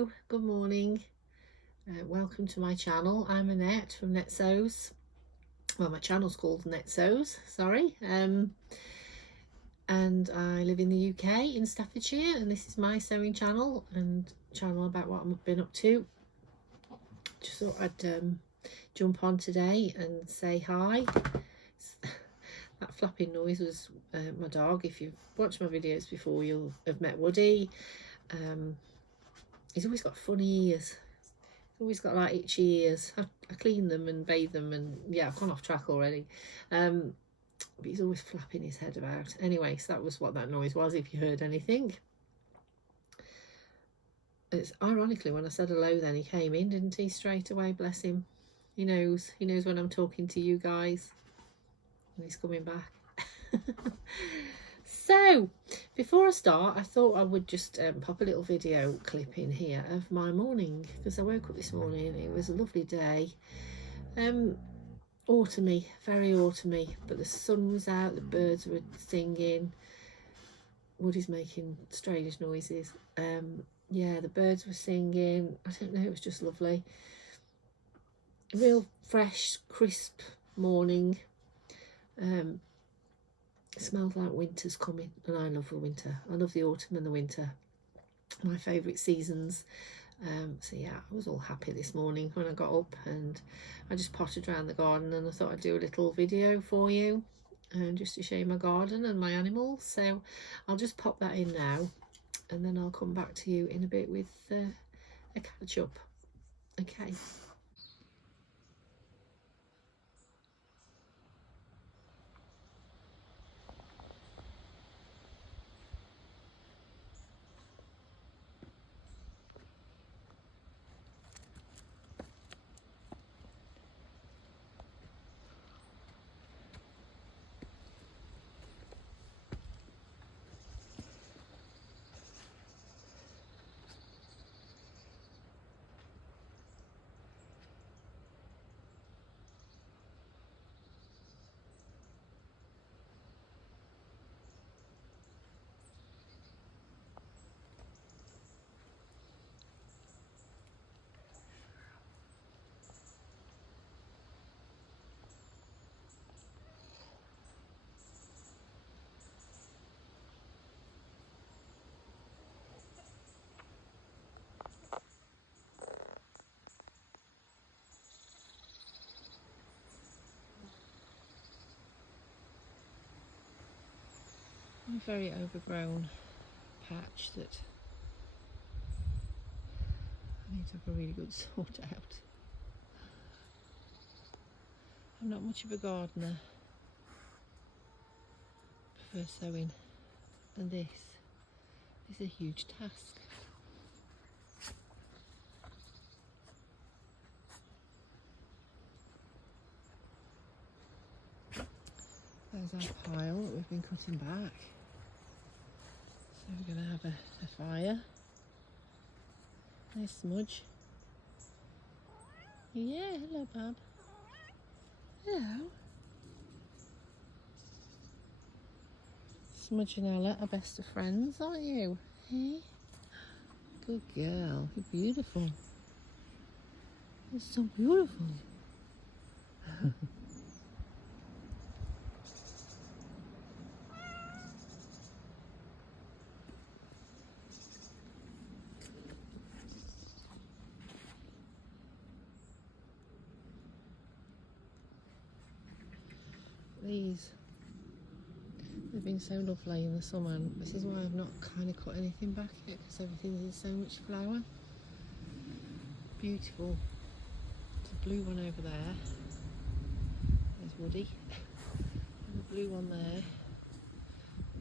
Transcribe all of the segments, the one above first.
Hello, good morning. Welcome to my channel. I'm Annette from Net Sews. Well, my channel's called Net Sews, sorry. And I live in the UK in Staffordshire, and this is my sewing channel and channel about what I've been up to. Just thought I'd jump on today and say hi. That flapping noise was my dog. If you've watched my videos before, you'll have met Woody. He's always got funny ears. He's always got like itchy ears. I clean them and bathe them, and yeah, I've gone off track already. But he's always flapping his head about. Anyway, so that was what that noise was, if you heard anything. It's ironically, when I said hello then, he came in, didn't he, straight away, bless him. He knows when I'm talking to you guys, and he's coming back. So before I start, I thought I would just pop a little video clip in here of my morning, because I woke up this morning. It was a lovely day, autumny, very autumny, but the sun was out, the birds were singing, Woody's making strange noises. Yeah, the birds were singing. I don't know, it was just lovely. Real fresh, crisp morning. It smells like winter's coming, and I love the winter. I love the autumn and the winter, my favourite seasons. So yeah, I was all happy this morning when I got up, and I just potted around the garden, and I thought I'd do a little video for you, and just to show you my garden and my animals. So I'll just pop that in now, and then I'll come back to you in a bit with a catch up. Okay. A very overgrown patch that I need to have a really good sort out. I'm not much of a gardener. I prefer sewing, and this is a huge task. There's our pile that we've been cutting back. So we're going to have a fire. Nice smudge. Yeah, hello, Bob. Hello. Smudge and Ella are best of friends, aren't you? Hey? Good girl. You're beautiful. You're so beautiful. They've been so lovely in the summer, and this is why I've not kind of cut anything back yet, because everything is so much flower. Beautiful. There's a blue one over there. There's Woody. And the blue one there.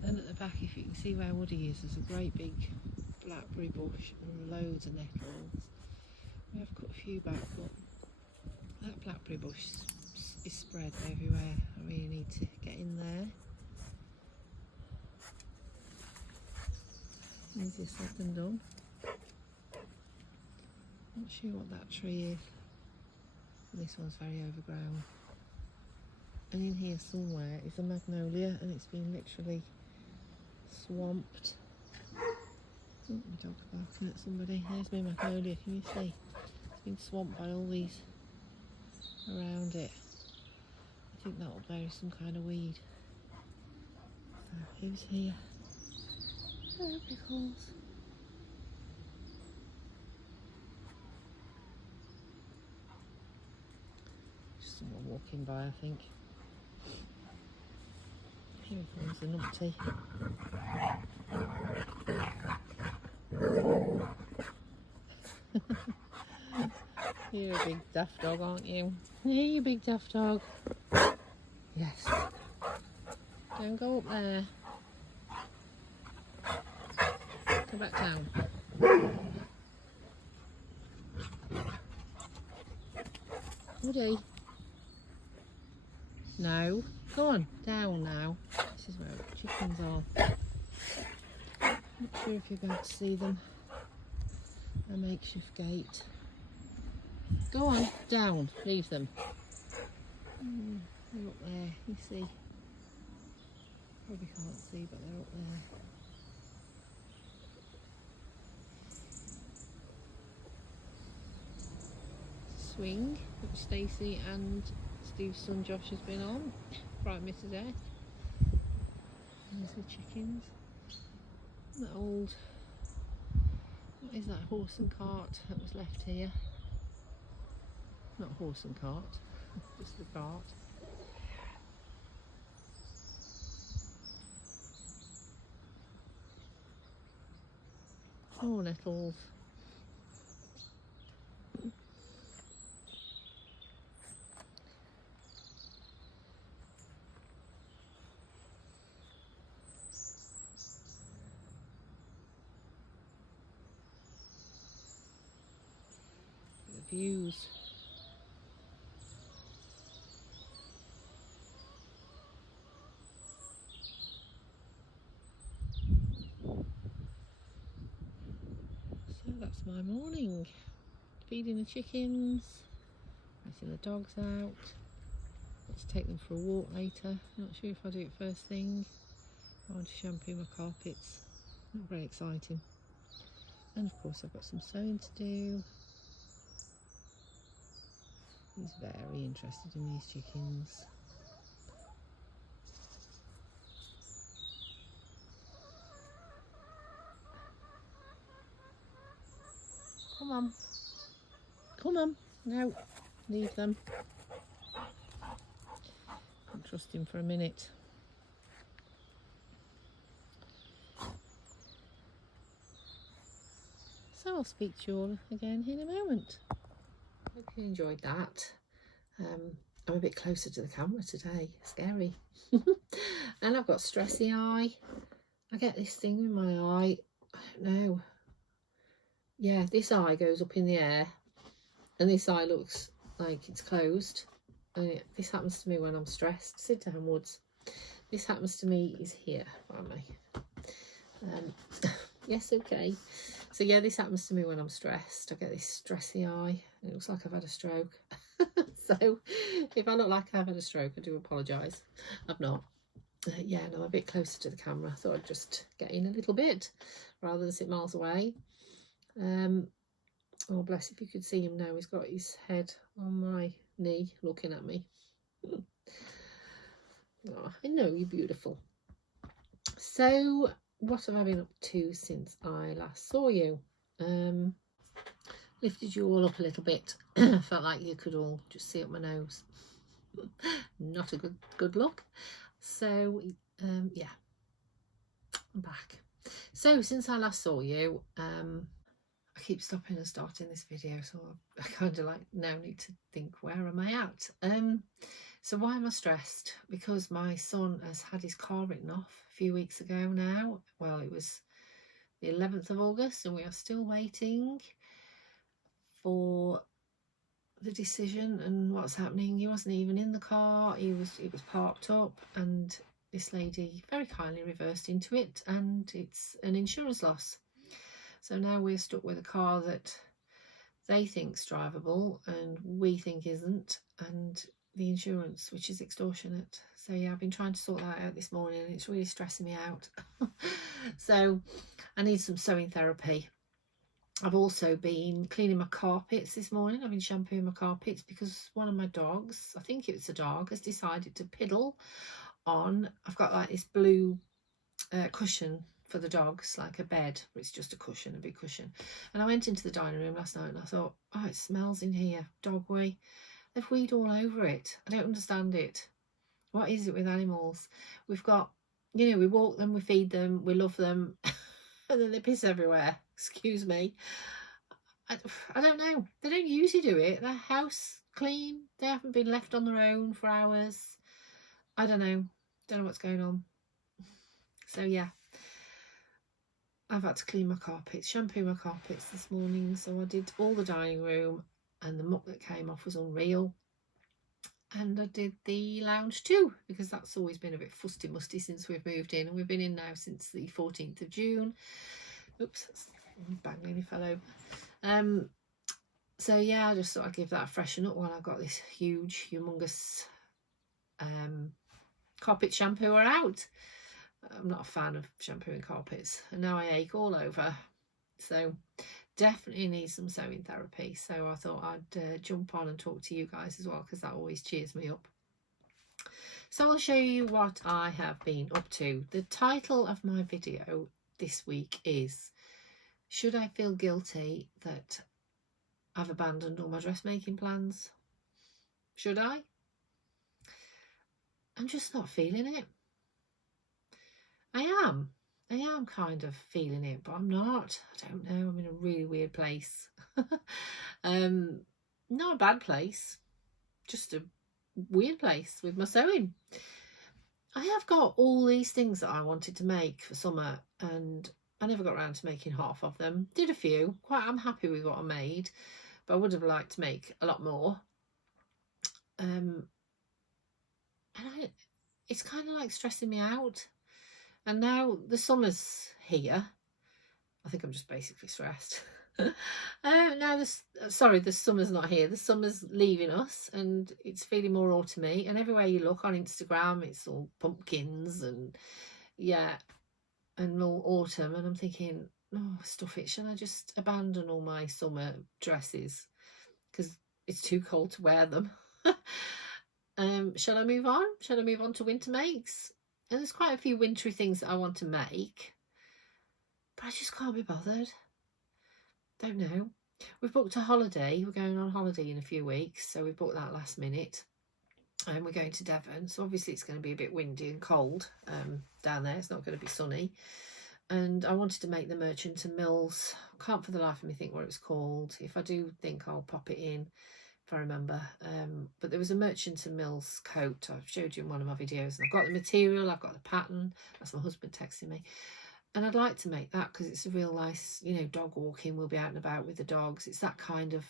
Then at the back, if you can see where Woody is, there's a great big blackberry bush and loads of nettles. We have cut a few back, but that blackberry bush is spread everywhere. I really need to get in there. Easier said than done. Not sure what that tree is. This one's very overgrown. And in here somewhere is a magnolia, and it's been literally swamped. Oh, my dog's barking at somebody. There's my magnolia, can you see? It's been swamped by all these around it. I think that'll bury some kind of weed. So, who's here? Hello, Pickles. Just someone walking by, I think. Here comes the numpty. You're a big daft dog, aren't you? Yeah, you big daft dog. Yes. Don't go up there. Go back down. Woody. No. Go on, down now. This is where the chickens are. Not sure if you're going to see them. A makeshift gate. Go on, down. Leave them. They're up there, you see. Probably can't see, but they're up there. Swing, which Stacey and Steve's son Josh has been on. Right, Mrs. F. There's the chickens. That old, what is that, horse and cart that was left here? Not horse and cart, just the cart. Oh, Nettles. The views. So that's my morning. Feeding the chickens, letting the dogs out. Let's take them for a walk later. Not sure if I'll do it first thing. I want to shampoo my carpets. Not very exciting. And of course I've got some sewing to do. He's very interested in these chickens. Come on. Come on. No, leave them. Can't trust him for a minute. So I'll speak to you all again in a moment. Hope you enjoyed that. I'm a bit closer to the camera today. Scary. And I've got stressy eye. I get this thing with my eye. I don't know. Yeah, this eye goes up in the air and this eye looks like it's closed. And this happens to me when I'm stressed. Sit down, Woods. This happens to me is here. Where am I? Yes, okay. So yeah, this happens to me when I'm stressed. I get this stressy eye. It looks like I've had a stroke. So if I look like I've had a stroke, I do apologise. I've not. Yeah, no, I'm a bit closer to the camera. I thought I'd just get in a little bit rather than sit miles away. Oh bless, if you could see him now, he's got his head on my knee looking at me. Oh, I know you're beautiful. So what have I been up to since I last saw you? Lifted you all up a little bit. Felt like you could all just see up my nose. Not a good look. So yeah, I'm back. So since I last saw you, I keep stopping and starting this video, so I kind of like now need to think, where am I at? So why am I stressed? Because my son has had his car written off a few weeks ago now. Well, it was the 11th of August and we are still waiting for the decision and what's happening. He wasn't even in the car, it was parked up, and this lady very kindly reversed into it, and it's an insurance loss. So now we're stuck with a car that they think's drivable and we think isn't, and the insurance, which is extortionate. So yeah, I've been trying to sort that out this morning and it's really stressing me out. So I need some sewing therapy. I've also been cleaning my carpets this morning. I've been shampooing my carpets because one of my dogs, I think it's a dog, has decided to piddle on. I've got like this blue cushion for the dogs, like a bed, but it's just a cushion, a big cushion. And I went into the dining room last night and I thought, oh, it smells in here, dog wee. They've weed all over it. I don't understand it. What is it with animals? We've got, you know, we walk them, we feed them, we love them, and then they piss everywhere. Excuse me. I don't know. They don't usually do it. Their house clean. They haven't been left on their own for hours. I don't know. Don't know what's going on. So yeah, I've had to clean my carpets, shampoo my carpets this morning. So I did all the dining room, and the muck that came off was unreal. And I did the lounge too, because that's always been a bit fusty musty since we've moved in, and we've been in now since the 14th of June. Oops, bang, nearly fell over. So yeah, I just thought I'd give that a freshen up while I've got this huge, humongous carpet shampooer out. I'm not a fan of shampooing carpets, and now I ache all over. So definitely need some sewing therapy. So I thought I'd jump on and talk to you guys as well, because that always cheers me up. So I'll show you what I have been up to. The title of my video this week is, should I feel guilty that I've abandoned all my dressmaking plans? Should I? I'm just not feeling it. I am kind of feeling it, but I'm not. I don't know. I'm in a really weird place. Not a bad place, just a weird place with my sewing. I have got all these things that I wanted to make for summer, and I never got around to making half of them. Did a few. I'm happy with what I made, but I would have liked to make a lot more. And it's kind of like stressing me out. And now the summer's here. I think I'm just basically stressed. Now the summer's not here. The summer's leaving us, and it's feeling more autumny. And everywhere you look on Instagram, it's all pumpkins and yeah, and all autumn. And I'm thinking, oh, stuff it. Shall I just abandon all my summer dresses because it's too cold to wear them? Shall I move on? Shall I move on to winter makes? And there's quite a few wintry things that I want to make, but I just can't be bothered. Don't know. We've booked a holiday. We're going on holiday in a few weeks, so we booked that last minute. And we're going to Devon, so obviously it's going to be a bit windy and cold down there. It's not going to be sunny. And I wanted to make the Merchant and Mills. Can't for the life of me think what it was called. If I do think, I'll pop it in if I remember. But there was a Merchant and Mills coat I've showed you in one of my videos, and I've got the material, I've got the pattern. That's my husband texting me. And I'd like to make that because it's a real nice, you know, dog walking. We'll be out and about with the dogs. It's that kind of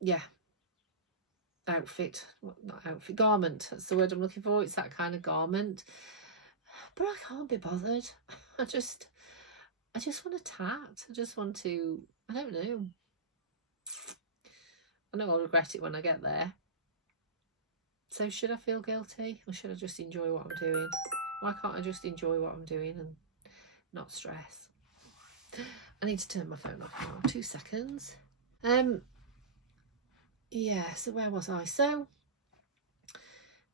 yeah, outfit. Not outfit, garment, that's the word I'm looking for. It's that kind of garment, but I can't be bothered. I just want a tat. I just want to, I don't know. I know I'll regret it when I get there. So should I feel guilty, or should I just enjoy what I'm doing? Why can't I just enjoy what I'm doing and not stress? I need to turn my phone off now. 2 seconds. Yeah, so where was I? So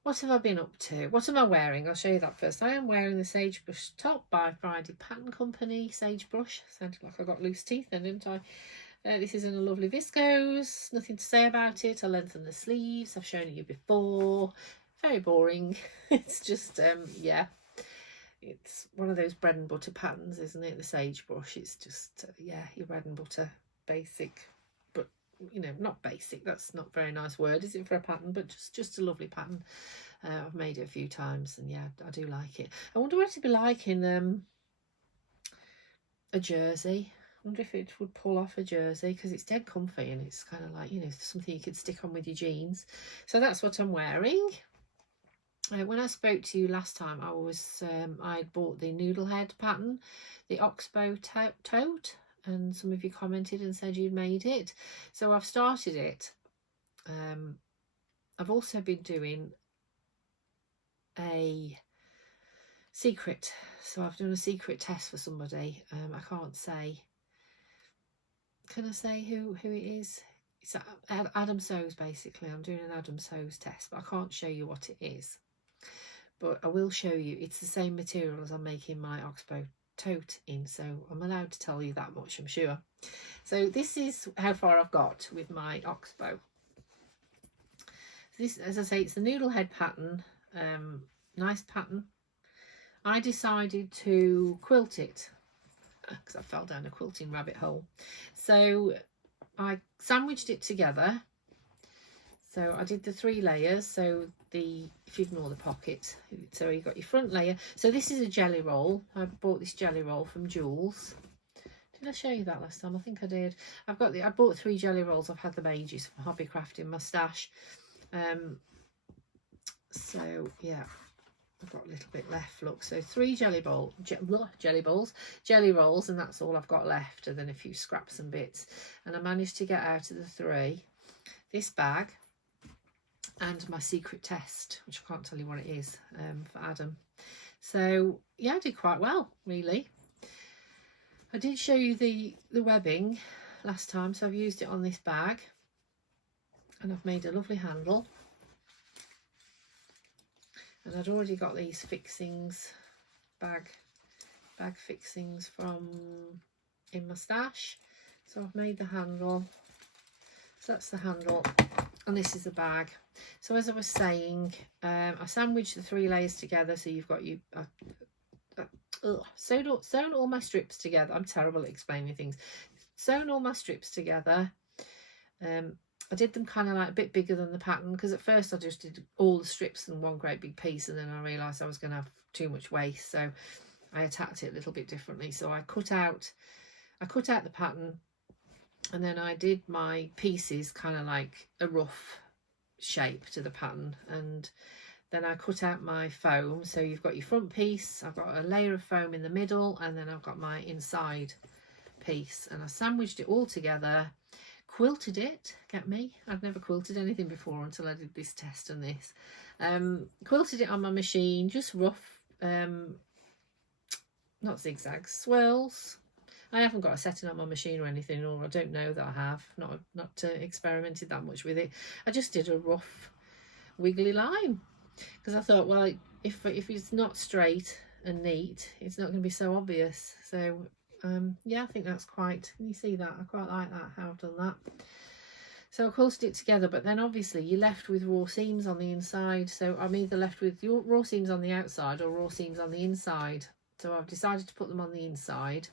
what have I been up to? What am I wearing? I'll show you that first. I am wearing the Sagebrush top by Friday Pattern Company. Sagebrush. Sounded like I got loose teeth then, didn't I? This is in a lovely viscose. Nothing to say about it. I lengthened the sleeves. I've shown it you before. Very boring. It's just, yeah. It's one of those bread and butter patterns, isn't it? The Sagebrush. It's just, yeah, your bread and butter basic. But, you know, not basic. That's not a very nice word, is it, for a pattern? But just a lovely pattern. I've made it a few times, and yeah, I do like it. I wonder what it'd be like in a jersey. I wonder if it would pull off a jersey, because it's dead comfy and it's kind of like, you know, something you could stick on with your jeans. So that's what I'm wearing. When I spoke to you last time, I bought the Noodlehead pattern, the Oxbow tote, and some of you commented and said you'd made it. So I've started it. I've also been doing a secret, so I've done a secret test for somebody. I can't say, can I say who it is? It's Adam Sews. Basically, I'm doing an Adam Sews test, but I can't show you what it is, but I will show you. It's the same material as I'm making my Oxbow tote in, so I'm allowed to tell you that much, I'm sure. So this is how far I've got with my Oxbow. This, as I say, it's the noodle head pattern. Nice pattern. I decided to quilt it because I fell down a quilting rabbit hole. So I sandwiched it together. So I did the 3 layers. So if you ignore the pocket, so you got your front layer. So this is a jelly roll. I bought this jelly roll from Jules. Did I show you that last time? I think I did. I bought 3 jelly rolls. I've had them ages from Hobbycraft in my stash. So yeah, I've got a little bit left. Look, so 3 jelly rolls, and that's all I've got left, and then a few scraps and bits. And I managed to get out of the 3 this bag and my secret test, which I can't tell you what it is, for Adam. So yeah, I did quite well, really. I did show you the webbing last time, so I've used it on this bag, and I've made a lovely handle. And I'd already got these fixings, bag fixings from in my stash. So I've made the handle. So that's the handle, and this is the bag. So as I was saying, I sandwiched the 3 layers together. So you've got sewn all my strips together. I'm terrible at explaining things. Sewn all my strips together. I did them kind of like a bit bigger than the pattern, because at first I just did all the strips in one great big piece, and then I realised I was going to have too much waste, so I attacked it a little bit differently. So I cut out the pattern, and then I did my pieces kind of like a rough shape to the pattern, and then I cut out my foam. So you've got your front piece, I've got a layer of foam in the middle, and then I've got my inside piece, and I sandwiched it all together. Quilted it, get me, I'd never quilted anything before until I did this test and this. Quilted it on my machine, just rough, not zigzags, swirls. I haven't got a setting on my machine or anything, or I don't know that I have, not experimented that much with it. I just did a rough wiggly line, because I thought, well, if it's not straight and neat, it's not going to be so obvious. So yeah, I think that's quite, can you see that? I quite like that, how I've done that. So I quilted it together, but then obviously you're left with raw seams on the inside. So I'm either left with your raw seams on the outside or raw seams on the inside. So I've decided to put them on the inside.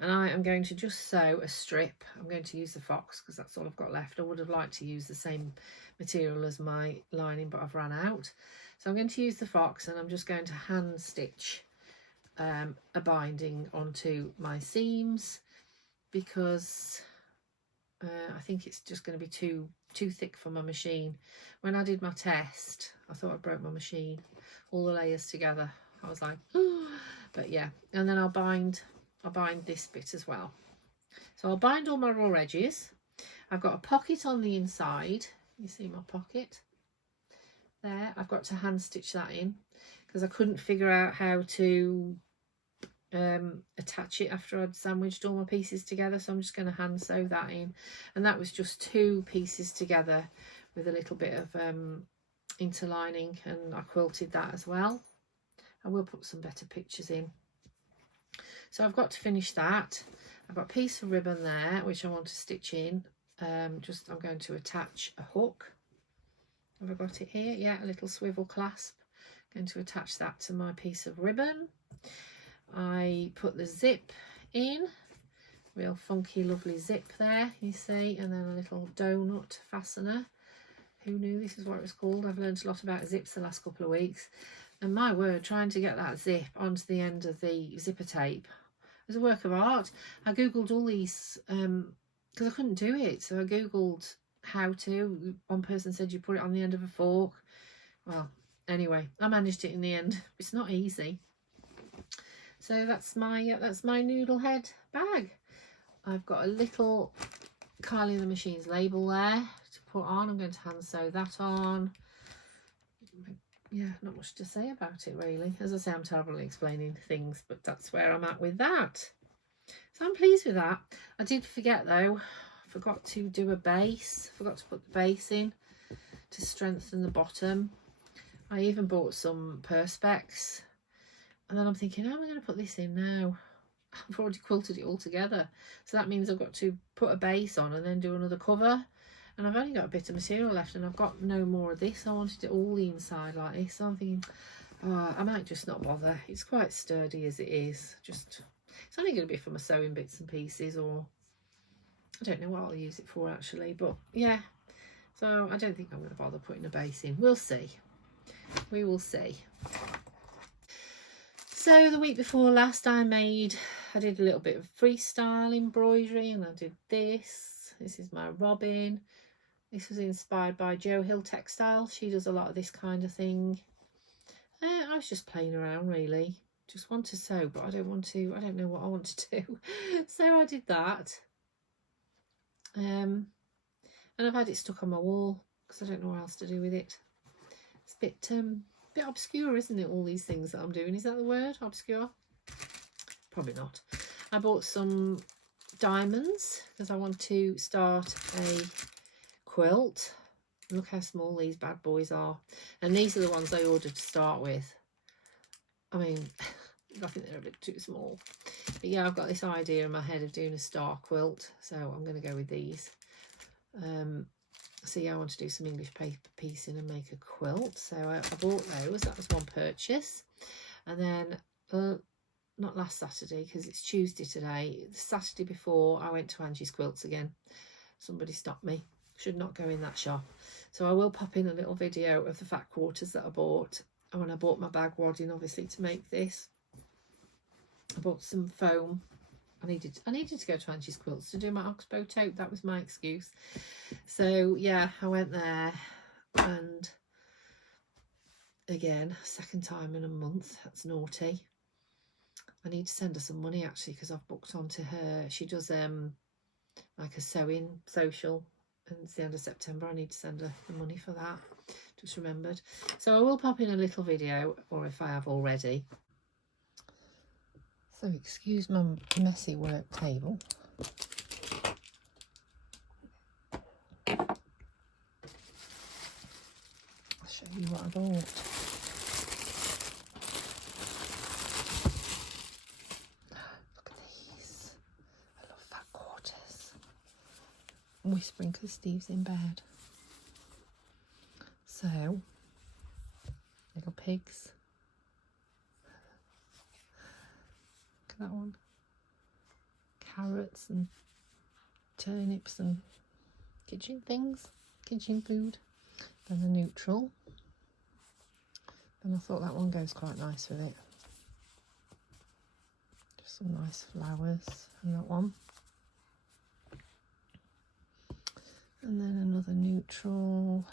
And I am going to just sew a strip. I'm going to use the fox because that's all I've got left. I would have liked to use the same material as my lining, but I've run out. So I'm going to use the fox, and I'm just going to hand stitch a binding onto my seams, because I think it's just going to be too thick for my machine. When I did my test, I thought I broke my machine, all the layers together. I was like, oh. But yeah, and then I'll bind this bit as well. So I'll bind all my raw edges. I've got a pocket on the inside. You see my pocket there? I've got to hand stitch that in because I couldn't figure out how to attach it after I'd sandwiched all my pieces together, so I'm just going to hand sew that in. And that was just 2 pieces together with a little bit of interlining, and I quilted that as well. I will put some better pictures in. So I've got to finish that. I've got a piece of ribbon there which I want to stitch in. I'm going to attach a hook. Have I got it here? Yeah, a little swivel clasp. I'm going to attach that to my piece of ribbon. I put the zip in, real funky lovely zip there, you see, and then a little donut fastener. Who knew this is what it was called? I've learned a lot about zips the last couple of weeks, and my word, trying to get that zip onto the end of the zipper tape was a work of art. I googled all these because I couldn't do it, so I googled how to. One person said you put it on the end of a fork. Well, anyway, I managed it in the end. It's not easy. So that's my noodle head bag. I've got a little Kylie the Machine's label there to put on. I'm going to hand sew that on. Yeah, not much to say about it really. As I say, I'm terrible at explaining things, but that's where I'm at with that. So I'm pleased with that. I did forget though, forgot to do a base. Forgot to put the base in to strengthen the bottom. I even bought some perspex. And then I'm thinking, how am I going to put this in now? I've already quilted it all together. So that means I've got to put a base on and then do another cover. And I've only got a bit of material left and I've got no more of this. I wanted it all the inside like this. So I'm thinking, oh, I might just not bother. It's quite sturdy as it is. Just, it's only going to be for my sewing bits and pieces, or I don't know what I'll use it for actually. But yeah, so I don't think I'm going to bother putting a base in. We'll see. We will see. So the week before last I did a little bit of freestyle embroidery, and I did this. This is my robin. This was inspired by Jo Hill Textile. She does a lot of this kind of thing. I was just playing around really. Just want to sew, but I don't know what I want to do. So I did that. And I've had it stuck on my wall because I don't know what else to do with it. It's a bit obscure, isn't it, all these things that I'm doing? Is that the word, obscure? Probably not. I bought some diamonds because I want to start a quilt. Look how small these bad boys are, and these are the ones I ordered to start with. I mean, I think they're a bit too small, but yeah, I've got this idea in my head of doing a star quilt, so I'm going to go with these. So yeah, I want to do some English paper piecing and make a quilt. So I bought those. That was one purchase. And then not last Saturday because it's Tuesday today, the Saturday before, I went to Angie's Quilts again. Somebody stopped me. Should not go in that shop. So I will pop in a little video of the fat quarters that I bought. And when I bought my bag wadding, obviously, to make this, I bought some foam. I needed to go to Angie's Quilts to do my Oxbow tote. That was my excuse. So yeah, I went there, and again, second time in a month. That's naughty. I need to send her some money actually because I've booked onto her. She does like a sewing social, and it's the end of September. I need to send her the money for that. Just remembered. So I will pop in a little video, or if I have already. So excuse my messy work table. I'll show you what I bought. Look at these. I love fat quarters. I'm whispering because Steve's in bed. So, little pigs. That one, carrots and turnips and kitchen things, kitchen food. Then the neutral, and I thought that one goes quite nice with it. Just some nice flowers and that one, and then another neutral.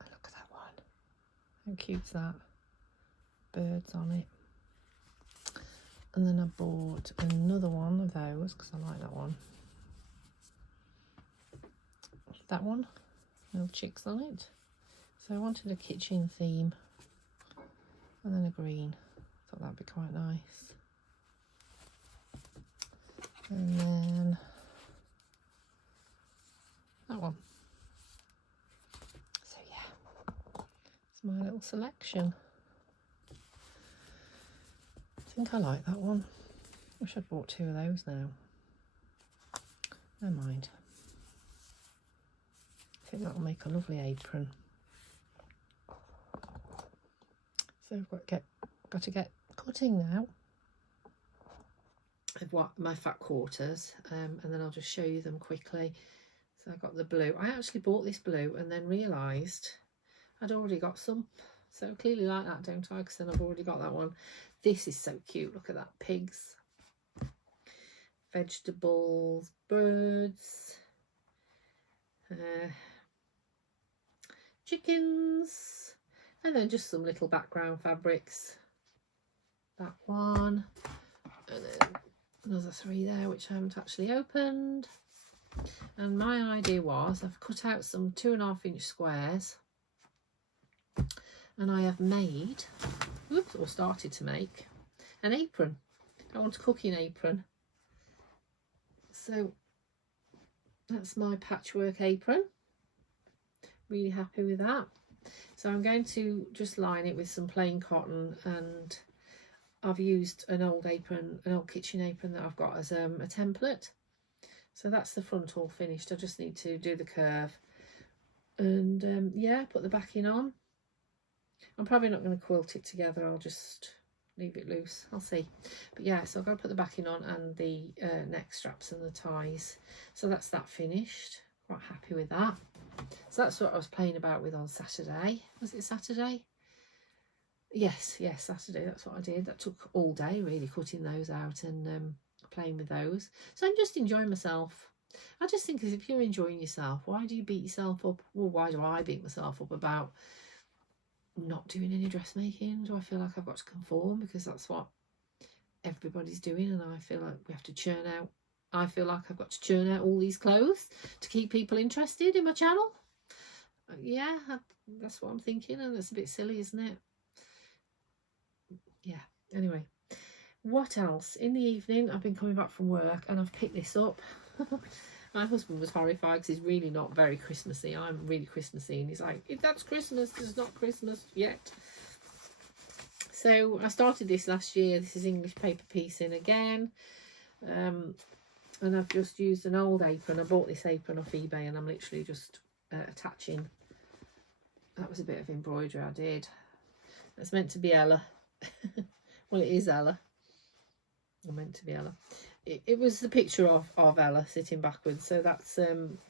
Look at that one, how cute's that? Birds on it. And then I bought another one of those because I like that one. That one, little chicks on it. So I wanted a kitchen theme, and then a green. Thought that'd be quite nice. And then that one. So yeah, it's my little selection. I think I like that one. Wish I'd bought two of those now. Never mind. I think that'll make a lovely apron. So I've got to get cutting now of what my fat quarters, and then I'll just show you them quickly. So I got the blue. I actually bought this blue and then realised I'd already got some. So clearly like that, don't I? Because then I've already got that one. This is so cute. Look at that. Pigs, vegetables, birds, chickens, and then just some little background fabrics. That one, and then another three there which I haven't actually opened. And my idea was, I've cut out some 2.5-inch squares, and I have made, oops, or started to make, an apron. I want a cooking apron. So that's my patchwork apron. Really happy with that. So I'm going to just line it with some plain cotton, and I've used an old apron, an old kitchen apron that I've got as a template. So that's the front all finished. I just need to do the curve and yeah, put the backing on. I'm probably not going to quilt it together. I'll just leave it loose. I'll see. But yeah, so I've got to put the backing on and the neck straps and the ties. So that's that finished. Quite happy with that. So that's what I was playing about with on Saturday. Was it Saturday? Yes, Saturday. That's what I did. That took all day really, cutting those out and playing with those. So I'm just enjoying myself. I just think as if you're enjoying yourself, why do you beat yourself up? Well, why do I beat myself up about not doing any dressmaking? Do I feel like I've got to conform because that's what everybody's doing, and I feel like we have to churn out. I feel like I've got to churn out all these clothes to keep people interested in my channel. Yeah, that's what I'm thinking, and it's a bit silly, isn't it? Yeah, anyway. What else? In the evening, I've been coming back from work and I've picked this up. My husband was horrified because he's really not very Christmassy. I'm really Christmassy, and he's like, if that's Christmas, it's not Christmas yet. So I started this last year. This is English paper piecing again. And I've just used an old apron. I bought this apron off eBay and I'm literally just attaching. That was a bit of embroidery I did. That's meant to be Ella. Well, it is Ella. I meant to be Ella. It was the picture of Ella sitting backwards. So that's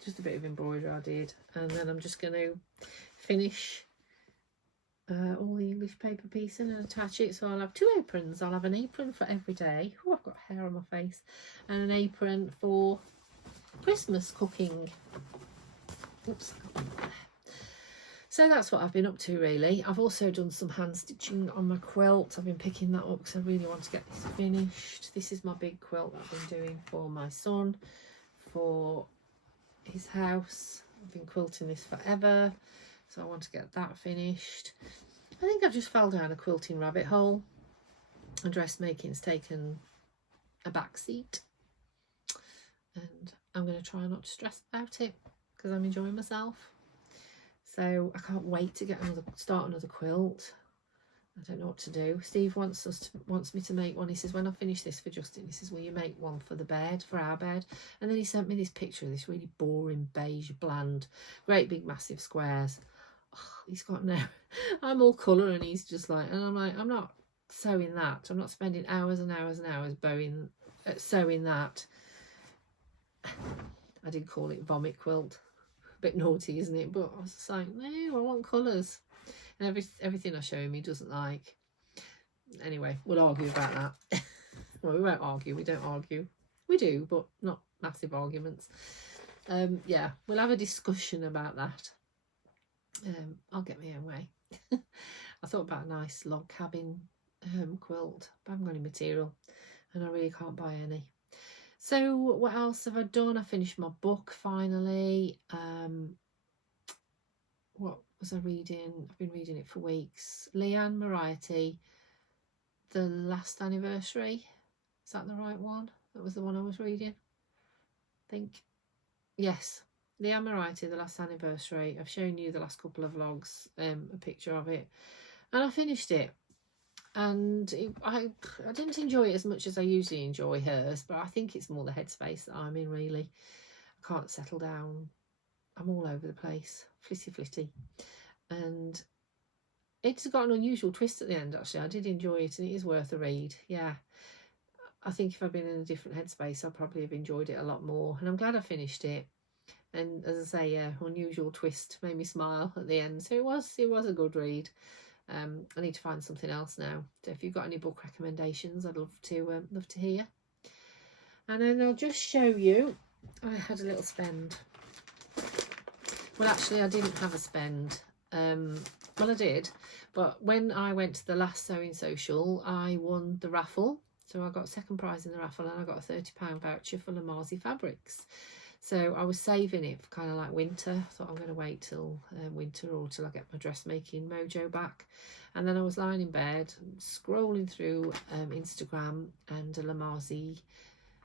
just a bit of embroidery I did. And then I'm just going to finish all the English paper piecing and attach it. So I'll have 2 aprons. I'll have an apron for every day. Oh, I've got hair on my face. And an apron for Christmas cooking. Oops. So that's what I've been up to really. I've also done some hand stitching on my quilt. I've been picking that up because I really want to get this finished. This is my big quilt that I've been doing for my son, for his house. I've been quilting this forever, so I want to get that finished. I think I've just fell down a quilting rabbit hole, and dressmaking's taken a back seat, and I'm going to try not to stress about it because I'm enjoying myself. So I can't wait to start another quilt. I don't know what to do. Steve wants me to make one. He says, when I finish this for Justin, he says, will you make one for the bed, for our bed? And then he sent me this picture of this really boring beige bland, great big massive squares. Oh, he's got no, I'm all colour and he's just like, and I'm like, I'm not sewing that. I'm not spending hours and hours and hours sewing that. I did call it vomit quilt. A bit naughty, isn't it? But I was just like, no, I want colours. And everything I show him he doesn't like. Anyway, we'll argue about that. Well, we won't argue. We don't argue. We do, but not massive arguments. Yeah, we'll have a discussion about that. I'll get my own way. I thought about a nice log cabin quilt, but I haven't got any material and I really can't buy any. So what else have I done? I finished my book finally. What was I reading? I've been reading it for weeks. Leanne Moriarty, The Last Anniversary. Is that the right one? That was the one I was reading, I think. Yes, Leanne Moriarty, The Last Anniversary. I've shown you the last couple of vlogs, a picture of it. And I finished it. And I didn't enjoy it as much as I usually enjoy hers, but I think it's more the headspace that I'm in, really. I can't settle down. I'm all over the place, flitty. And it's got an unusual twist at the end, actually. I did enjoy it, and it is worth a read. Yeah, I think if I'd been in a different headspace, I'd probably have enjoyed it a lot more. And I'm glad I finished it. And as I say, yeah, unusual twist made me smile at the end. So it was a good read. I need to find something else now. So if you've got any book recommendations, I'd love to hear. And then I'll just show you. I had a little spend. Well, actually, I didn't have a spend. Well, I did, but when I went to the last sewing social, I won the raffle. So I got second prize in the raffle, and I got a £30 voucher for Lamazi Fabrics. So I was saving it for kind of like winter. I thought I'm going to wait till winter, or till I get my dressmaking mojo back. And then I was lying in bed scrolling through Instagram, and a Lamazi,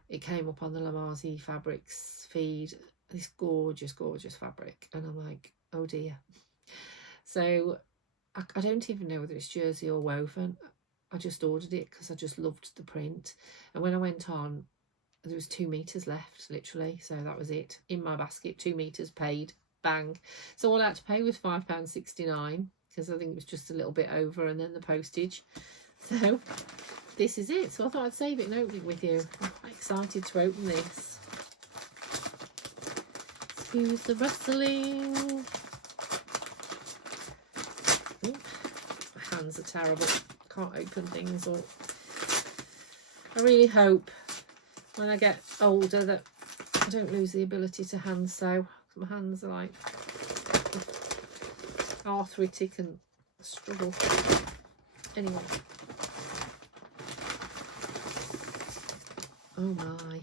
it came up on the Lamazi Fabrics feed, this gorgeous fabric, and I'm like, oh dear. So I don't even know whether it's jersey or woven. I just ordered it because I just loved the print, and when I went on, there was 2 meters left, literally. So that was it in my basket. 2 meters paid, bang. So all I had to pay was £5.69, because I think it was just a little bit over, and then the postage. So this is it. So I thought I'd save it and open it with you. I'm quite excited to open this. Excuse the rustling. Ooh, my hands are terrible. Can't open things. Or I really hope when I get older that I don't lose the ability to hand sew. My hands are like arthritic and struggle. Anyway. Oh my.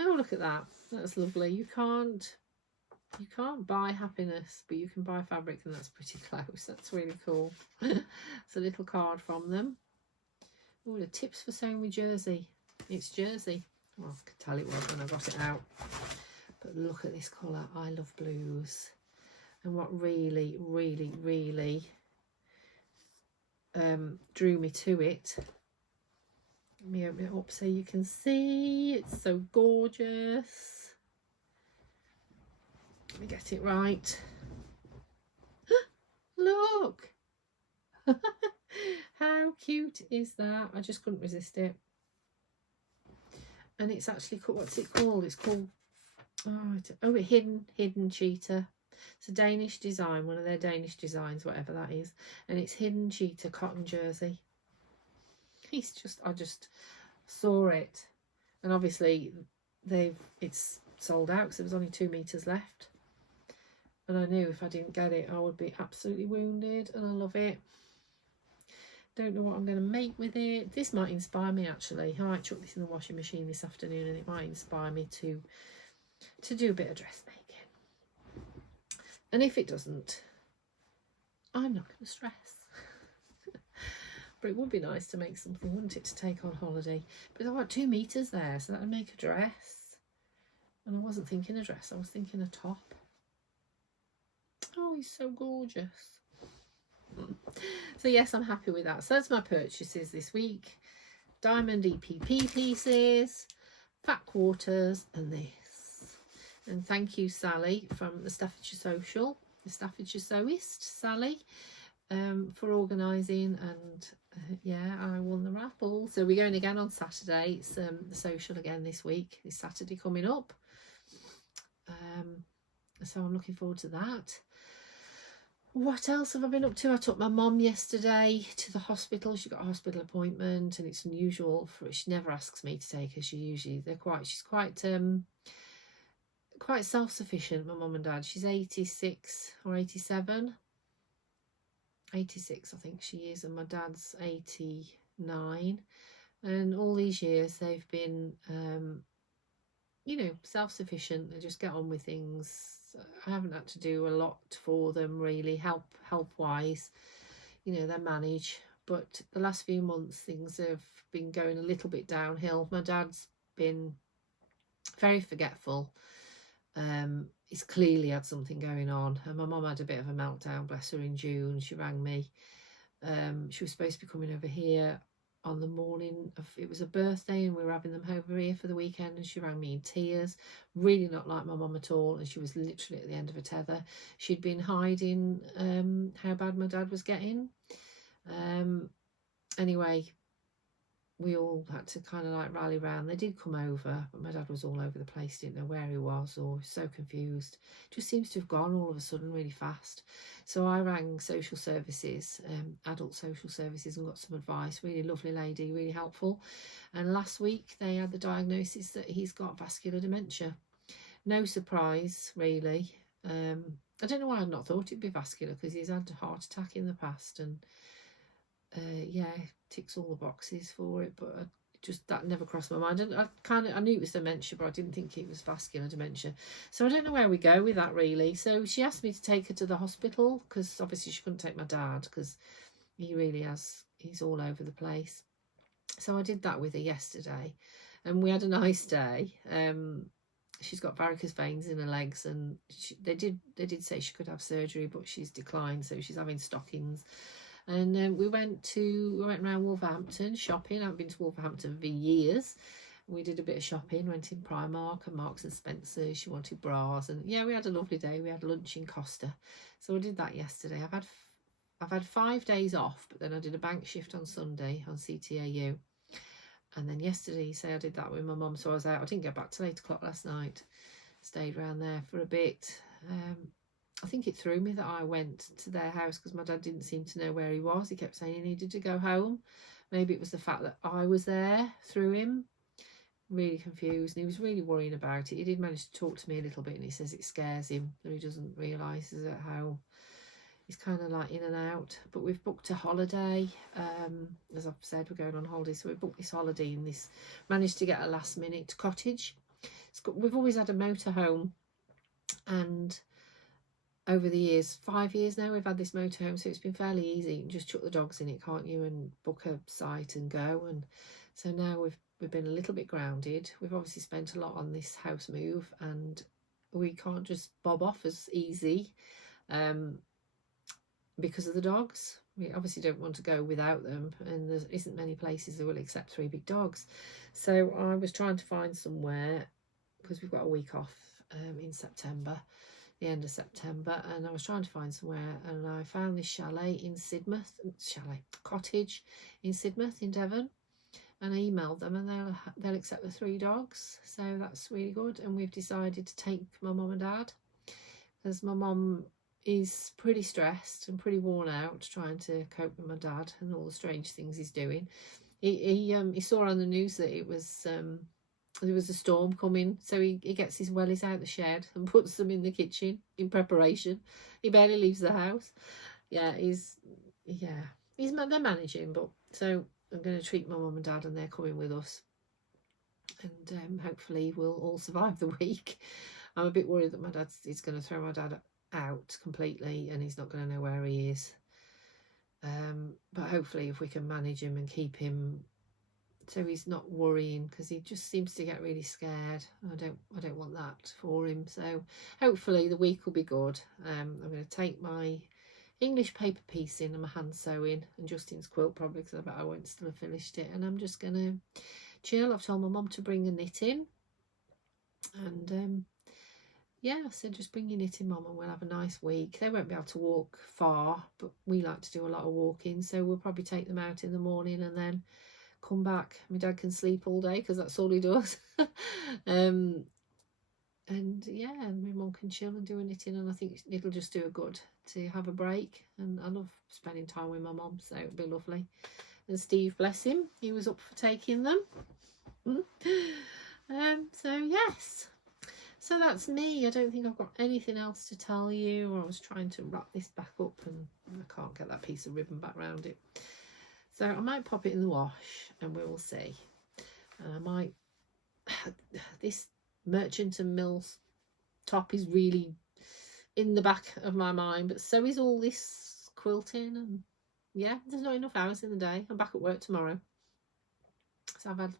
Oh, look at that. That's lovely. You can't buy happiness, but you can buy fabric, and that's pretty close. That's really cool. It's a little card from them. Oh, the tips for sewing with jersey. It's jersey. Well, I could tell it was when I got it out. But look at this colour. I love blues. And what really, really, really drew me to it. Let me open it up so you can see. It's so gorgeous. Let me get it right. Look. How cute is that? I just couldn't resist it. And it's actually called, what's it called? It's called, hidden cheetah. It's a Danish design, one of their Danish designs, whatever that is. And it's hidden cheetah cotton jersey. I just saw it, and obviously it's sold out because there was only 2 meters left. And I knew if I didn't get it, I would be absolutely wounded. And I love it. Don't know what I'm going to make with it. This might inspire me, actually. I might chuck this in the washing machine this afternoon, and it might inspire me to do a bit of dressmaking. And if it doesn't, I'm not going to stress. But it would be nice to make something, wouldn't it, to take on holiday? But I've got 2 meters there, so that would make a dress. And I wasn't thinking a dress, I was thinking a top. Oh, he's so gorgeous. So yes, I'm happy with that. So that's my purchases this week. Diamond EPP pieces, fat quarters, and this. And thank you, Sally, from the Staffordshire Social, the Staffordshire Sewist, Sally, for organising. And yeah, I won the raffle. So we're going again on Saturday. It's the social again this week, this Saturday coming up. So I'm looking forward to that. What else have I been up to? I took my mum yesterday to the hospital. She got a hospital appointment, and it's unusual for her. She never asks me to take her. She's quite self-sufficient, my mum and dad. She's 86 or 87. 86, I think she is, and my dad's 89. And all these years they've been self-sufficient. They just get on with things. I haven't had to do a lot for them, really, help wise. They manage. But the last few months things have been going a little bit downhill. My dad's been very forgetful. He's clearly had something going on, and my mum had a bit of a meltdown, bless her, in June. She rang me. She was supposed to be coming over here on the morning of, it was a birthday, and we were having them over here for the weekend, and she rang me in tears, really not like my mum at all, and she was literally at the end of a tether. She'd been hiding how bad my dad was getting. Anyway, we all had to kind of like rally round. They did come over, but my dad was all over the place, didn't know where he was, or so confused. Just seems to have gone all of a sudden really fast. So I rang social services, adult social services, and got some advice. Really lovely lady, really helpful. And last week they had the diagnosis that he's got vascular dementia. No surprise, really. I don't know why I'd not thought it'd be vascular, because he's had a heart attack in the past, and yeah, ticks all the boxes for it, but just that never crossed my mind. And I knew it was dementia, but I didn't think it was vascular dementia. So I don't know where we go with that really. So she asked me to take her to the hospital, because obviously she couldn't take my dad because he's all over the place. So I did that with her yesterday, and we had a nice day. She's got varicose veins in her legs, and they did say she could have surgery, but she's declined, so she's having stockings. And we went around Wolverhampton shopping. I haven't been to Wolverhampton for years. We did a bit of shopping, went in Primark and Marks and Spencer. She wanted bras, and yeah, we had a lovely day. We had lunch in Costa, so I did that yesterday. I've had 5 days off, but then I did a bank shift on Sunday on CTAU, and then yesterday, say I did that with my mum. So I was out. I didn't get back till 8 o'clock last night. Stayed around there for a bit. I think it threw me that I went to their house because my dad didn't seem to know where he was. He kept saying he needed to go home. Maybe it was the fact that I was there through him. Really confused, and he was really worrying about it. He did manage to talk to me a little bit, and he says it scares him, and he doesn't realise how he's kind of like in and out. But we've booked a holiday. As I've said, we're going on holiday, so we booked this holiday in this, managed to get a last minute cottage. We've always had a motorhome, and over the years, 5 years now, we've had this motorhome, so it's been fairly easy. You can just chuck the dogs in it, can't you, and book a site and go. And so now we've been a little bit grounded. We've obviously spent a lot on this house move, and we can't just bob off as easy because of the dogs. We obviously don't want to go without them, and there isn't many places that will accept 3 big dogs. So I was trying to find somewhere, because we've got a week off in September, the end of September, and I was trying to find somewhere, and I found this cottage in Sidmouth in Devon, and I emailed them, and they'll accept the 3 dogs, so that's really good. And we've decided to take my mum and dad, because my mum is pretty stressed and pretty worn out trying to cope with my dad and all the strange things he's doing. He saw on the news that there was a storm coming, so he gets his wellies out the shed and puts them in the kitchen in preparation. He barely leaves the house. They're managing, but so I'm going to treat my mum and dad, and they're coming with us, and hopefully we'll all survive the week. I'm a bit worried that my dad is going to throw my dad out completely, and he's not going to know where he is. But hopefully, if we can manage him and keep him so he's not worrying, because he just seems to get really scared. I don't want that for him. So hopefully the week will be good. I'm going to take my English paper piecing and my hand sewing and Justin's quilt, probably, because I bet I won't still have finished it, and I'm just going to chill. I've told my mum to bring a knitting, and yeah, I said just bring your knitting, Mum, and we'll have a nice week. They won't be able to walk far, but we like to do a lot of walking, so we'll probably take them out in the morning and then come back. My dad can sleep all day because that's all he does. And yeah, my mum can chill and do a knitting, and I think it'll just do a good to have a break. And I love spending time with my mum, so it'll be lovely. And Steve, bless him, he was up for taking them. So yes, so that's me. I don't think I've got anything else to tell you. I was trying to wrap this back up, and I can't get that piece of ribbon back round it. So I might pop it in the wash, and we will see. And I might, this Merchant and Mills top is really in the back of my mind, but so is all this quilting, and yeah, there's not enough hours in the day. I'm back at work tomorrow, so I've had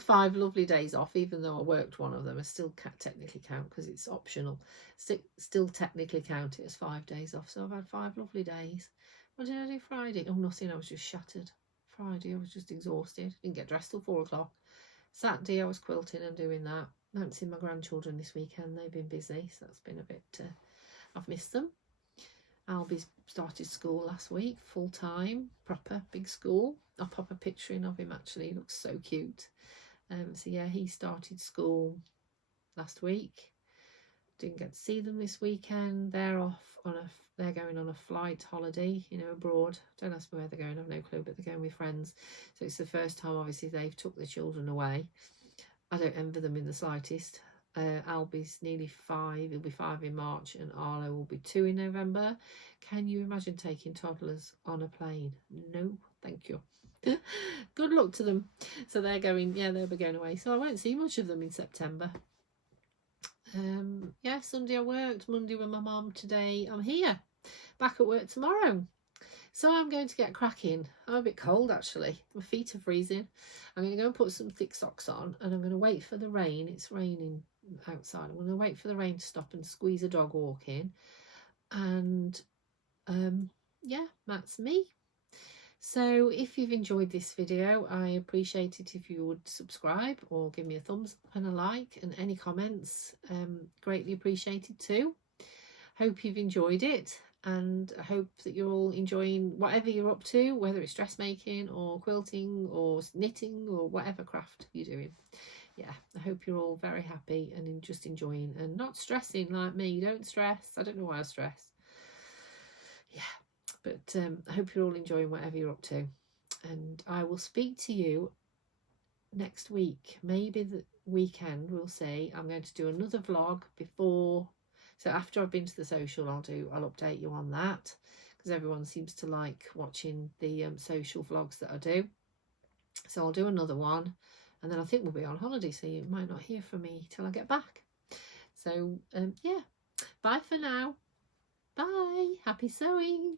five lovely days off, even though I worked one of them. I still can't technically count because it's optional. Still technically count it as 5 days off. So I've had 5 lovely days. What did I do Friday? Oh, nothing. I was just shattered. Friday, I was just exhausted. Didn't get dressed till 4 o'clock. Saturday, I was quilting and doing that. I haven't seen my grandchildren this weekend. They've been busy, so that's been a bit... I've missed them. Albie's started school last week, full-time, proper, big school. I'll pop a picture in of him, actually. He looks so cute. So yeah, he started school last week. Didn't get to see them this weekend. They're off on they're going on a flight holiday, abroad. Don't ask me where they're going, I've no clue, but they're going with friends. So it's the first time, obviously, they've took the children away. I don't envy them in the slightest. Albie's nearly 5, he'll be 5 in March, and Arlo will be 2 in November. Can you imagine taking toddlers on a plane? No, thank you. Good luck to them. So they're going, yeah, they'll be going away. So I won't see much of them in September. Yeah, Sunday I worked, Monday with my mum, today I'm here, back at work tomorrow. So I'm going to get cracking. I'm a bit cold actually, my feet are freezing. I'm going to go and put some thick socks on, and I'm going to wait for the rain. It's raining outside. I'm going to wait for the rain to stop and squeeze a dog walk in. And yeah, that's me. So if you've enjoyed this video, I appreciate it if you would subscribe or give me a thumbs up and a like, and any comments, greatly appreciated too. Hope you've enjoyed it, and I hope that you're all enjoying whatever you're up to, whether it's dressmaking or quilting or knitting or whatever craft you're doing. Yeah, I hope you're all very happy and just enjoying and not stressing like me. Don't stress. I don't know why I stress. Yeah, but I hope you're all enjoying whatever you're up to, and I will speak to you next week, maybe the weekend. We'll see. I'm going to do another vlog before, so after I've been to the social, I'll update you on that, because everyone seems to like watching the social vlogs that I do. So I'll do another one, and then I think we'll be on holiday, so you might not hear from me till I get back. So yeah, bye for now. Bye. Happy sewing.